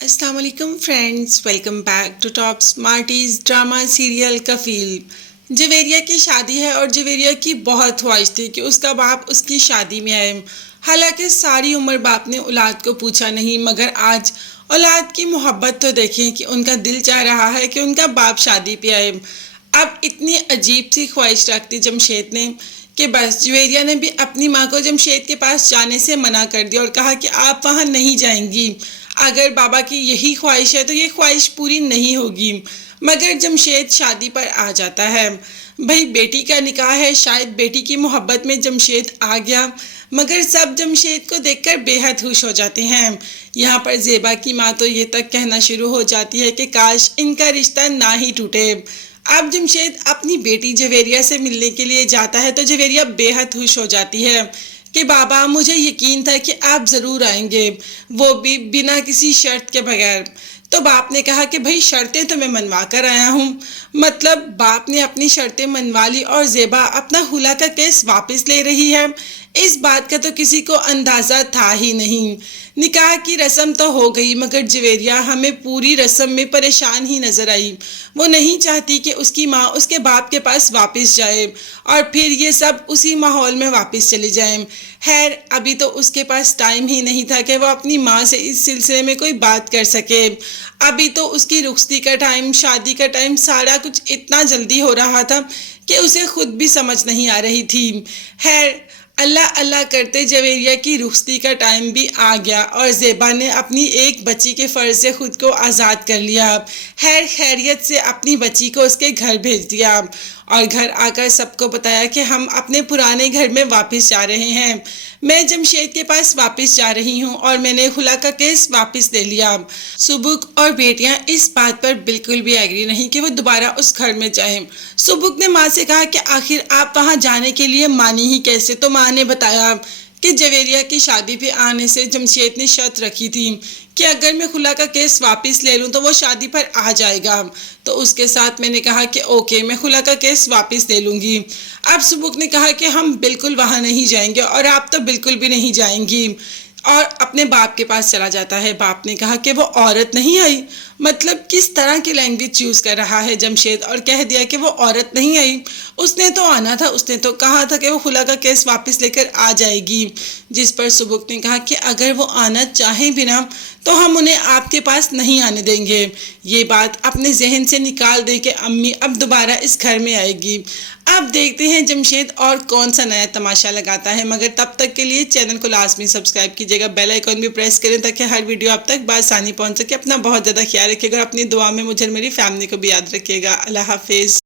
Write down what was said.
السلام علیکم friends, welcome back to top smarties drama serial Kafeel. Javeria کی شادی ہے اور جویریہ کی بہت خواہش تھی کہ اس کا باپ اس کی شادی میں آئے۔ حالانکہ ساری عمر باپ نے اولاد کو پوچھا نہیں، مگر آج اولاد کی محبت تو دیکھیں کہ ان کا دل چاہ رہا ہے کہ ان کا باپ شادی پہ آئے۔ اب اتنی عجیب سی خواہش رکھتی جمشید نے کہ بس جویریہ نے بھی اپنی ماں کو جمشید کے پاس جانے سے منع کر دیا اور کہا کہ آپ وہاں نہیں جائیں گی۔ اگر بابا کی یہی خواہش ہے تو یہ خواہش پوری نہیں ہوگی۔ مگر جمشید شادی پر آ جاتا ہے۔ بھئی بیٹی کا نکاح ہے، شاید بیٹی کی محبت میں جمشید آ گیا، مگر سب جمشید کو دیکھ کر بے حد خوش ہو جاتے ہیں۔ یہاں پر زیبا کی ماں تو یہ تک کہنا شروع ہو جاتی ہے کہ کاش ان کا رشتہ نہ ہی ٹوٹے۔ اب جمشید اپنی بیٹی جویریہ سے ملنے کے لیے جاتا ہے تو جویریہ بے حد خوش ہو جاتی ہے کہ بابا مجھے یقین تھا کہ آپ ضرور آئیں گے، وہ بھی بنا کسی شرط کے بغیر۔ تو باپ نے کہا کہ بھئی شرطیں تو میں منوا کر آیا ہوں۔ مطلب باپ نے اپنی شرطیں منوا لی اور زیبا اپنا خلا کا کیس واپس لے رہی ہے۔ اس بات کا تو کسی کو اندازہ تھا ہی نہیں۔ نکاح کی رسم تو ہو گئی، مگر جویریہ ہمیں پوری رسم میں پریشان ہی نظر آئی۔ وہ نہیں چاہتی کہ اس کی ماں اس کے باپ کے پاس واپس جائے اور پھر یہ سب اسی ماحول میں واپس چلے جائیں۔ خیر ابھی تو اس کے پاس ٹائم ہی نہیں تھا کہ وہ اپنی ماں سے اس سلسلے میں کوئی بات کر سکے۔ ابھی تو اس کی رخصتی کا ٹائم، شادی کا ٹائم، سارا کچھ اتنا جلدی ہو رہا تھا کہ اسے خود بھی سمجھ نہیں آ رہی تھی۔ خیر اللہ اللہ کرتے جویریہ کی رخصتی کا ٹائم بھی آ گیا اور زیبا نے اپنی ایک بچی کے فرض سے خود کو آزاد کر لیا۔ خیر خیریت سے اپنی بچی کو اس کے گھر بھیج دیا اور گھر آ کر سب کو بتایا کہ ہم اپنے پرانے گھر میں واپس جا رہے ہیں۔ میں جمشید کے پاس واپس جا رہی ہوں اور میں نے خلا کا کیس واپس لے لیا۔ سبک اور بیٹیاں اس بات پر بالکل بھی ایگری نہیں کہ وہ دوبارہ اس گھر میں جائیں۔ سبک نے ماں سے کہا کہ آخر آپ وہاں جانے کے لیے مانی ہی کیسے؟ تو ماں نے بتایا کہ جویریہ کی شادی پہ آنے سے جمشید نے شرط رکھی تھی کہ اگر میں خلا کا کیس واپس لے لوں تو وہ شادی پر آ جائے گا۔ تو اس کے ساتھ میں نے کہا کہ اوکے میں خلا کا کیس واپس لے لوں گی۔ اب سبک نے کہا کہ ہم بالکل وہاں نہیں جائیں گے اور آپ تو بالکل بھی نہیں جائیں گی، اور اپنے باپ کے پاس چلا جاتا ہے۔ باپ نے کہا کہ وہ عورت نہیں آئی؟ مطلب کس طرح کی لینگویج یوز کر رہا ہے جمشید، اور کہہ دیا کہ وہ عورت نہیں آئی، اس نے تو آنا تھا، اس نے تو کہا تھا کہ وہ خلا کا کیس واپس لے کر آ جائے گی۔ جس پر سبک نے کہا کہ اگر وہ آنا چاہیں بھی نہ تو ہم انہیں آپ کے پاس نہیں آنے دیں گے۔ یہ بات اپنے ذہن سے نکال دیں کہ امی اب دوبارہ اس گھر میں آئے گی۔ اب دیکھتے ہیں جمشید اور کون سا نیا تماشا لگاتا ہے، مگر تب تک کے لیے چینل کو لازمی سبسکرائب کیجیے گا، بیل آئیکن بھی پریس کریں تاکہ ہر ویڈیو آپ تک بآسانی پہنچ سکے۔ اپنا بہت زیادہ خیال رکھیے گا اور اپنی دعا میں مجھے اور میری فیملی کو بھی یاد رکھیے گا۔ اللہ حافظ۔